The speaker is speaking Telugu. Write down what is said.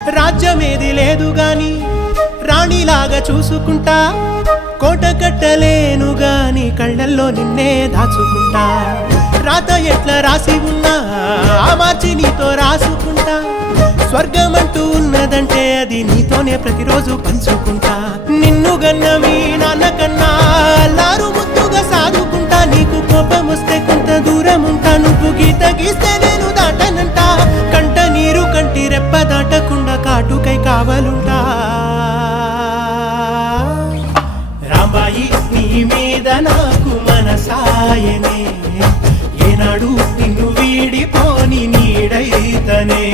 రాజ్యమేది లేదు గాని రాణిలాగా చూసుకుంటా, కోట కట్టలేను గాని కళ్ళల్లో నిన్నే దాచుకుంటా. రాత ఎట్లా రాసి ఉన్నా ఆ మార్చి నీతో రాసుకుంటా. స్వర్గమంటూ ఉన్నదంటే అది నీతోనే ప్రతిరోజు పంచుకుంటా. నిన్ను గన్నవి నాన్న కన్నా అల్లారు ముద్దుగా సాదుకుంటా. నీకు కోపం వస్తే కొంత దూరం ఉంటా, నువ్వు గీత గీస్తే నేను దాటనంటా. కంట నీరు కంటి రెప్ప దాటకుండా కాటుకై కావలుంటా. రాంబాయి నీ మీద నాకు మనసాయనే, ఏనాడు నిన్ను వీడిపోని నీడైతనే.